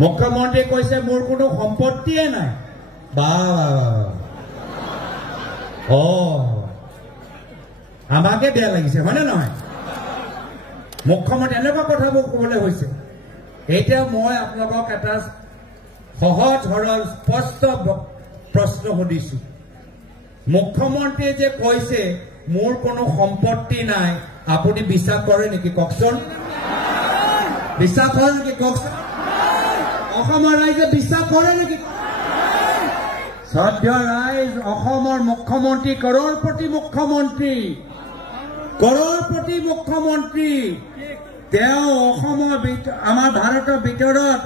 মুখ্যমন্ত্ৰীয়ে কৈছে মোৰ কোনো সম্পত্তিয়ে নাই বা আমাকে বেয়া লাগিছে হয়নে নহয় মুখ্যমন্ত্ৰী এনেকুৱা কথাবোৰ ক'বলৈ হৈছে এতিয়া মই আপোনালোকক এটা সহজ সৰল স্পষ্ট প্ৰশ্ন সুধিছো মুখ্যমন্ত্ৰীয়ে যে কৈছে মোৰ কোনো সম্পত্তি নাই আপুনি বিশ্বাস কৰে নেকি কওকচোন বিশ্বাস কৰে নেকি কওকচোন অসমৰ ৰাইজে বিশ্বাস কৰে নেকি সদ্য ৰাইজ অসমৰ মুখ্যমন্ত্ৰী কৰোড়পতি মুখ্যমন্ত্ৰী তেওঁ অসমৰ আমাৰ ভাৰতৰ ভিতৰত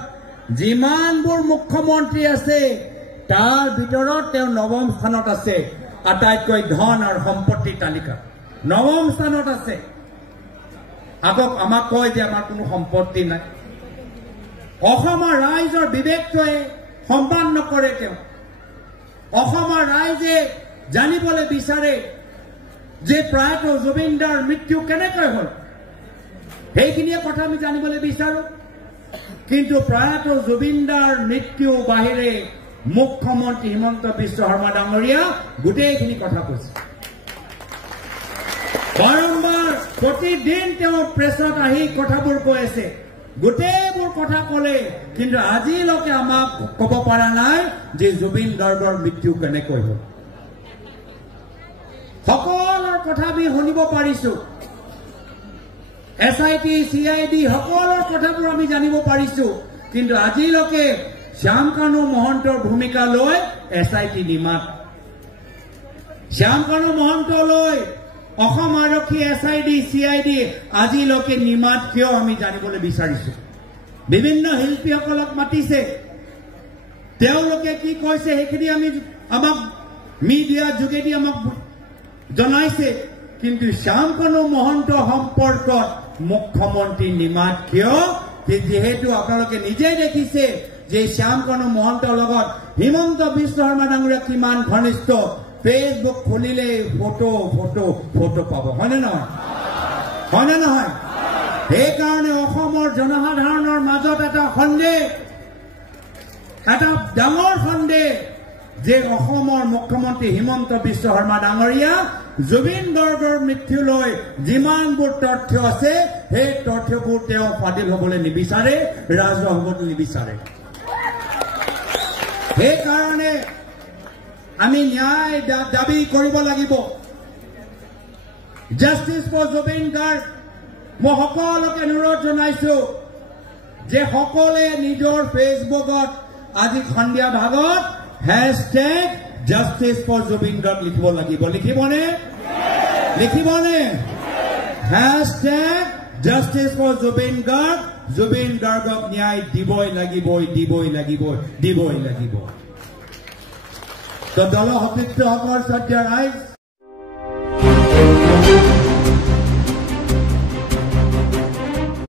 যিমানবোৰ মুখ্যমন্ত্ৰী আছে তাৰ ভিতৰত তেওঁ নৱম স্থানত আছে আটাইতকৈ ধন আৰু সম্পত্তিৰ তালিকা নৱম স্থানত আছে আকৌ আমাক কয় যে আমাৰ কোনো সম্পত্তি নাই অসমৰ ৰাইজৰ বিবেকটোৱে সন্মান নকৰে তেওঁ অসমৰ ৰাইজে জানিবলৈ বিচাৰে যে প্ৰয়াত জুবিনদাৰ মৃত্যু কেনেকৈ হ'ল সেইখিনিয়ে কথা আমি জানিবলৈ বিচাৰো কিন্তু প্ৰয়াত জুবিনদাৰ মৃত্যু বাহিৰে মুখ্যমন্ত্ৰী হিমন্ত বিশ্ব শৰ্মা ডাঙৰীয়া গোটেইখিনি কথা কৈছে বাৰম্বাৰ প্ৰতিদিন তেওঁ প্ৰেছত আহি কথাবোৰ কৈ আছে গোটেইবোৰ কথা ক'লে কিন্তু আজিলৈকে আমাক ক'ব পৰা নাই যে জুবিন গাৰ্গৰ মৃত্যু কেনেকৈ হ'ল সকলৰ কথা আমি শুনিব পাৰিছো SIT CID সকলৰ কথাবোৰ আমি জানিব পাৰিছো কিন্তু আজিলৈকে শ্যামকানু মহন্তৰ ভূমিকা লৈ SIT নিমাত শ্যামকানু মহন্ত লৈ অসম আৰক্ষী SID CID আজিলৈকে নিমাত কিয় আমি জানিবলৈ বিচাৰিছো বিভিন্ন শিল্পীসকলক মাতিছে তেওঁলোকে কি কৈছে সেইখিনি আমি আমাক মিডিয়া যোগেদি আমাক জনাইছে কিন্তু শ্যামকানু মহন্ত সম্পৰ্কত মুখ্যমন্ত্ৰী নিমাত কিয় যেহেতু আপোনালোকে নিজেই দেখিছে যে শ্যামকানু মহন্তৰ লগত হিমন্ত বিশ্ব শৰ্মা ডাঙৰীয়া কিমান ঘনিষ্ঠ ফেচবুক খুলিলে ফটো পাব হয়নে নহয় সেইকাৰণে অসমৰ জনসাধাৰণৰ মাজত এটা সন্দেহ এটা ডাঙৰ সন্দেহ যে অসমৰ মুখ্যমন্ত্ৰী হিমন্ত বিশ্ব শৰ্মা ডাঙৰীয়া জুবিন গাৰ্গৰ মৃত্যু লৈ যিমানবোৰ তথ্য আছে সেই তথ্যবোৰ তেওঁ ফাদিল হ'বলৈ নিবিচাৰে ৰাজহুৱা হ'বলৈ নিবিচাৰে সেইকাৰণে আমি ন্যায় দাবী কৰিব লাগিব জাষ্টিস ফৰ জুবিন গাৰ্গ মই সকলোকে অনুৰোধ জনাইছো যে সকলে নিজৰ ফেচবুকত আজি সন্ধিয়া ভাগত #Justice for Zubin Garg লিখিব লাগিব লিখিবনে #Justice for Zubin Garg Zubeen গাৰ্গক ন্যায় দিবই লাগিব তো দল সতীৰ্থসকল সদ্য ৰাইজ